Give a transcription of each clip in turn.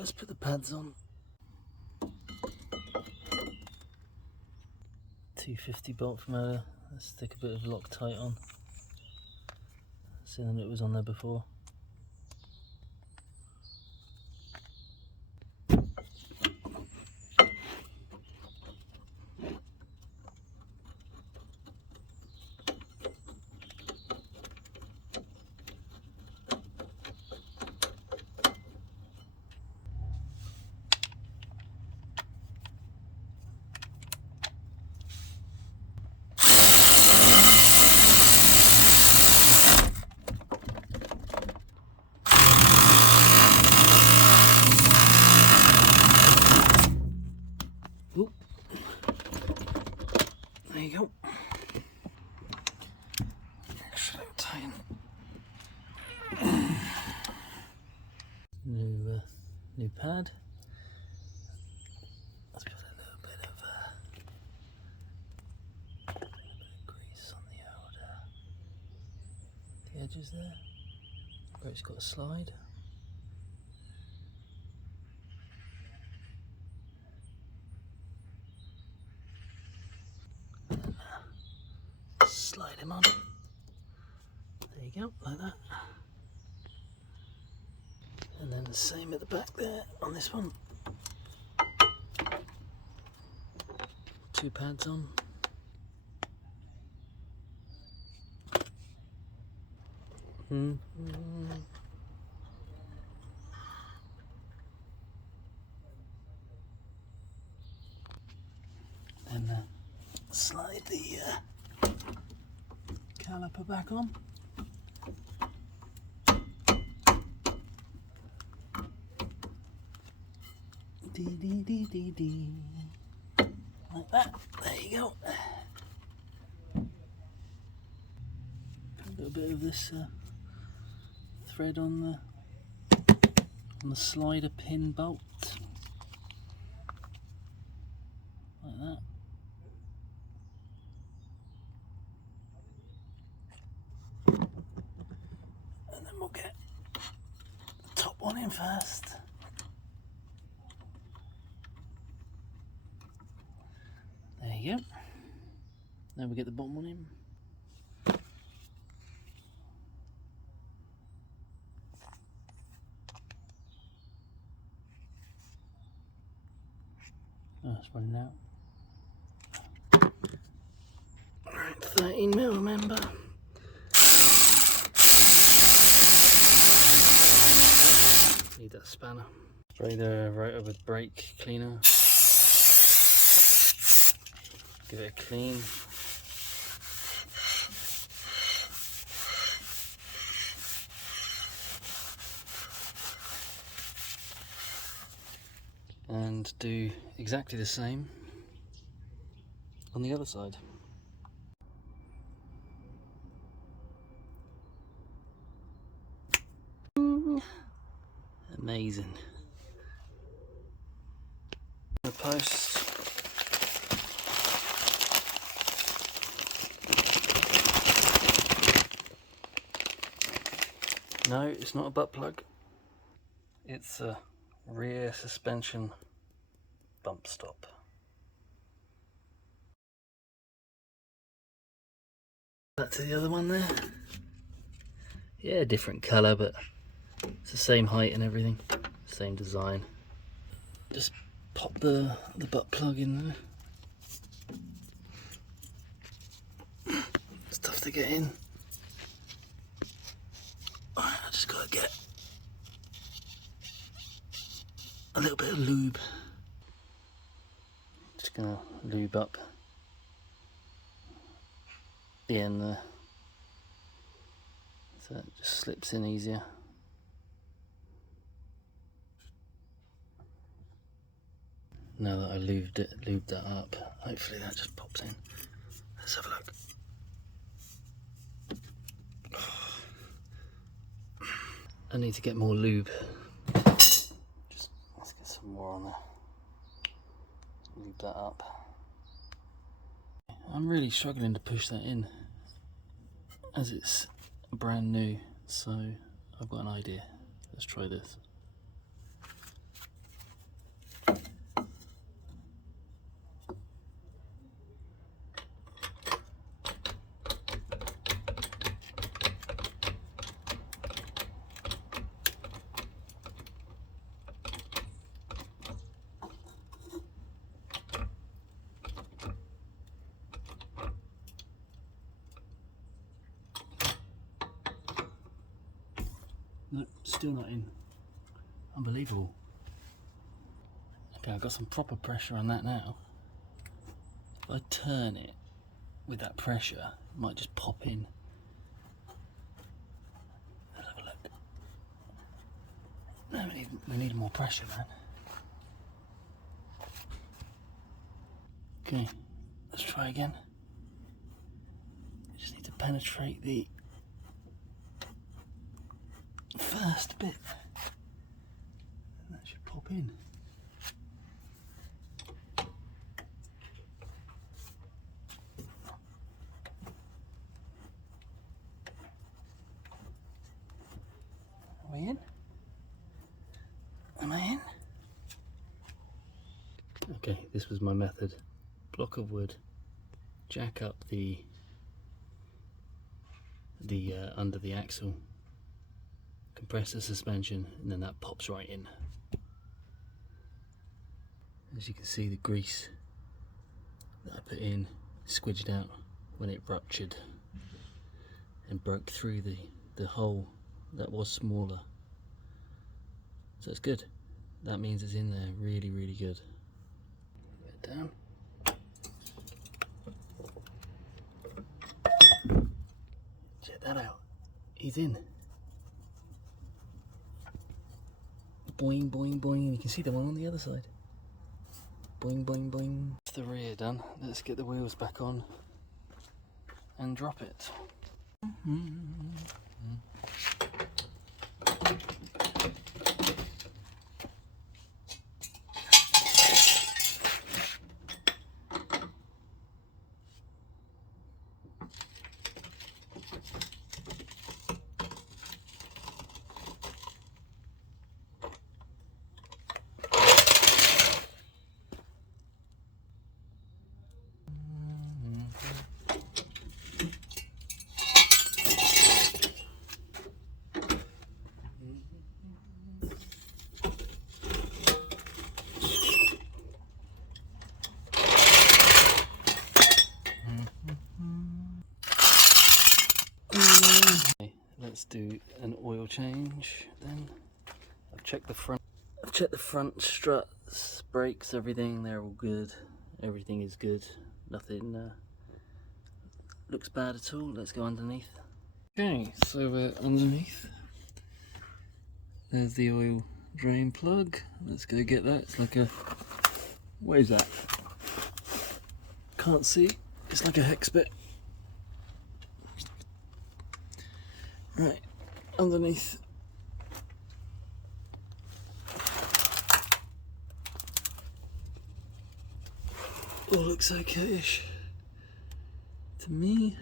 let's put the pads on. 250 bolt from earlier. Let's stick a bit of Loctite on, seeing that it was on there before. Ooh. There you go. Extra tight. New pad. Let's put a little bit of grease on the edges there, where it's got a slide. Slide him on. There you go, like that. And then the same at the back there on this one. 2 pads on. And slide the caliper back on. Like that. There you go. Put a little bit of this thread on the slider pin bolt. Like that. And then we'll get the top one in first. There you go. Now we get the bottom one in. Oh, it's running out. Alright, 13mm, remember. Need that spanner. Spray the rotor with brake cleaner. Give it a clean. And do exactly the same on the other side. Amazing. The post. No, it's not a butt plug. It's a rear suspension bump stop. Back to the other one there. Yeah, different colour, but it's the same height and everything, same design. Just pop the butt plug in there. It's tough to get in. I just gotta get a little bit of lube. Just gonna lube up the end there, so it just slips in easier. Now that I lubed that up, hopefully that just pops in. Let's have a look. I need to get more lube. Just let's get some more on there. Lube that up. I'm really struggling to push that in, as it's brand new, so I've got an idea. Let's try this. No, still not in. Unbelievable. Okay, I've got some proper pressure on that now. If I turn it with that pressure, it might just pop in. Let's have a look. No, we need more pressure, man. Okay, let's try again. Just need to penetrate the first bit. And that should pop in. Are we in? Am I in? Okay, this was my method. Block of wood, jack up the under the axle, compress the suspension, and then that pops right in. As you can see, the grease that I put in squidged out when it ruptured and broke through the hole that was smaller. So it's good. That means it's in there really, really good. Put it down. Check that out. He's in. Boing, boing, boing. And you can see the one on the other side. Boing, boing, boing. That's the rear done. Let's get the wheels back on and drop it. Let's do an oil change then. I've checked the front struts, brakes, everything, they're all good. Everything is good. Nothing looks bad at all. Let's go underneath. Okay, so we're underneath. There's the oil drain plug. Let's go get that. It's like a, what is that? Can't see. It's like a hex bit. Right, underneath. All looks okay-ish to me.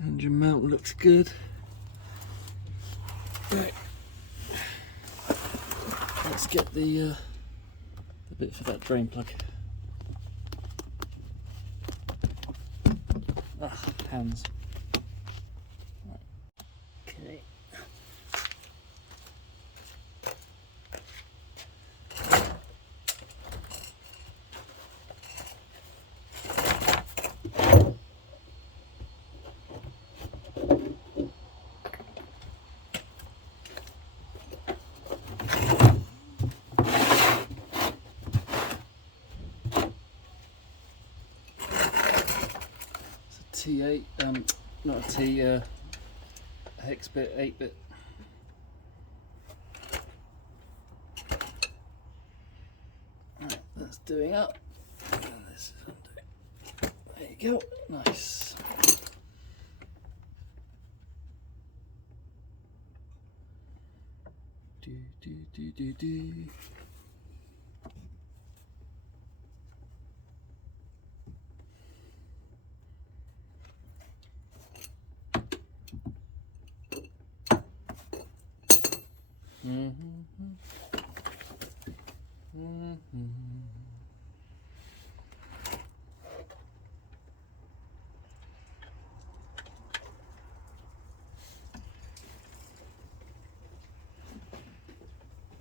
And your mount looks good. Right, let's get the bit for that drain plug. Ah, hands. Right. Okay. T8, not a T, hex bit, 8-bit. Right, that's doing up. And this is undo. There you go, nice. Do, do, do, do, do.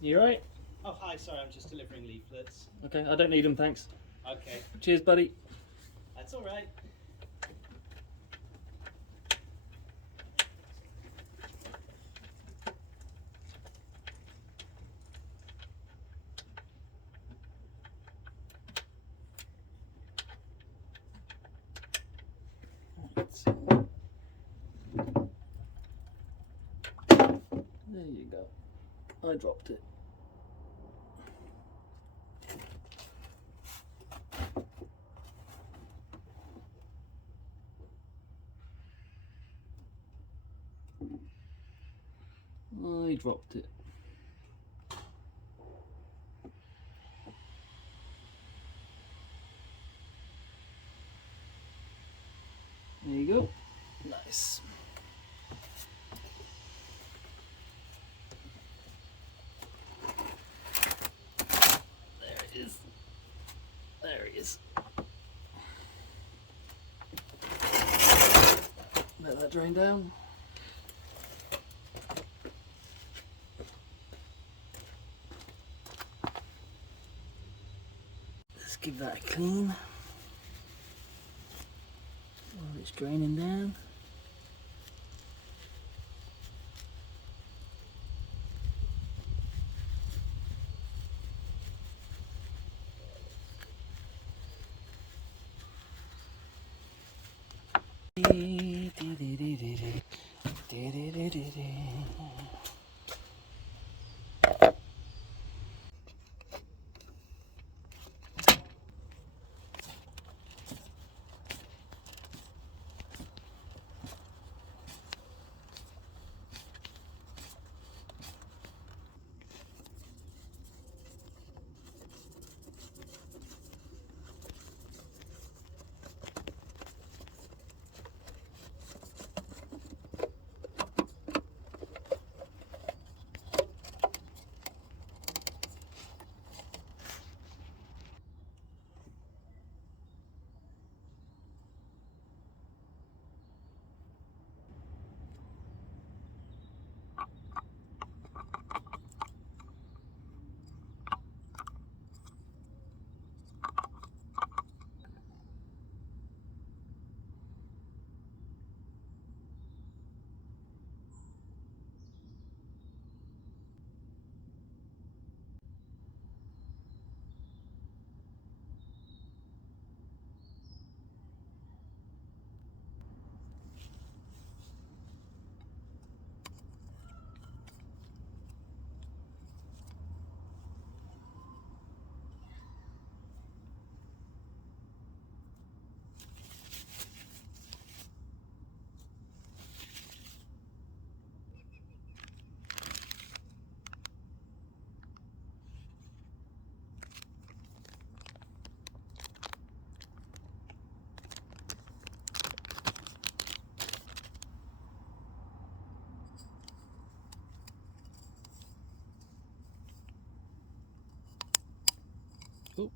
You alright? Oh, hi, sorry, I'm just delivering leaflets. Okay, I don't need them, thanks. Okay, Cheers, buddy. that's alright. There you go. I dropped it. I dropped it. There you go. Nice. There it is. There he is. Let that drain down. Let's give that a clean while it's draining down. Oh.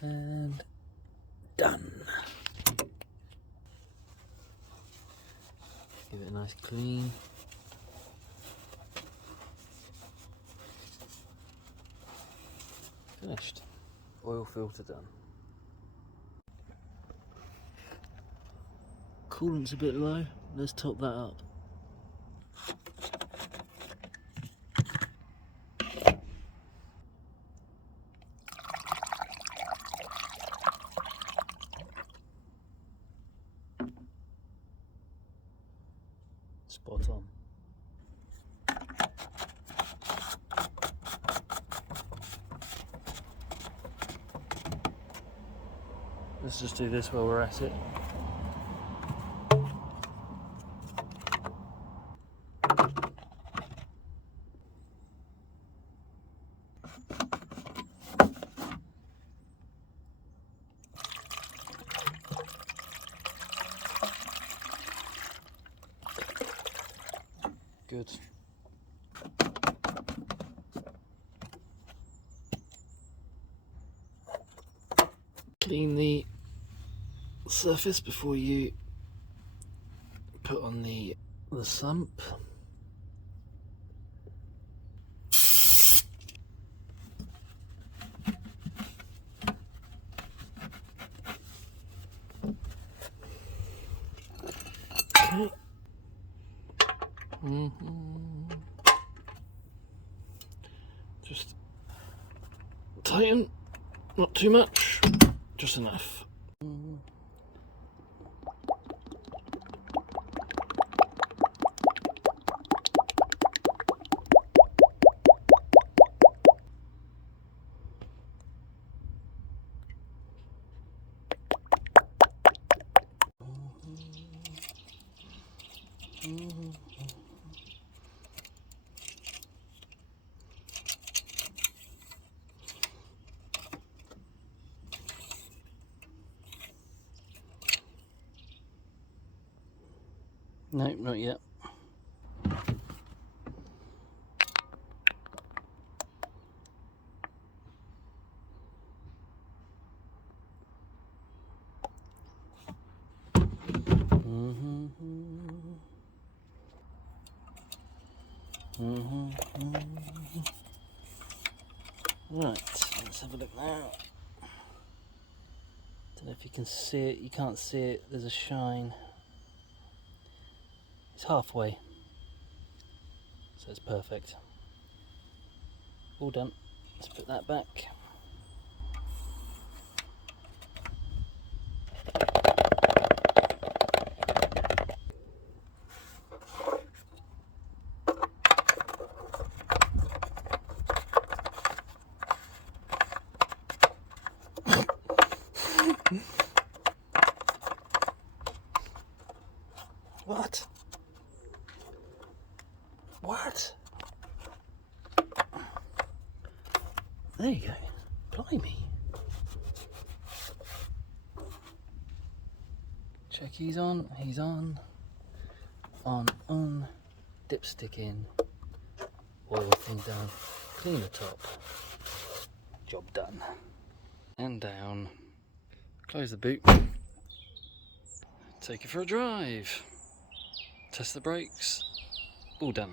And done. Give it a nice clean. Finished. Oil filter done. Coolant's a bit low. Let's top that up. Spot on. Let's just do this while we're at it. Good. Clean the surface before you put on the sump. Okay. Just tighten, not too much, just enough. No, not yet. Right, let's have a look now. Don't know if you can see it. You can't see it. There's a shine. It's halfway, so it's perfect. All done. Let's put that back. What? What? There you go. Blimey. Check he's on. He's on. On. Dipstick in. Oil thing down. Clean the top. Job done. And down. Close the boot. Take it for a drive. Test the brakes. All done.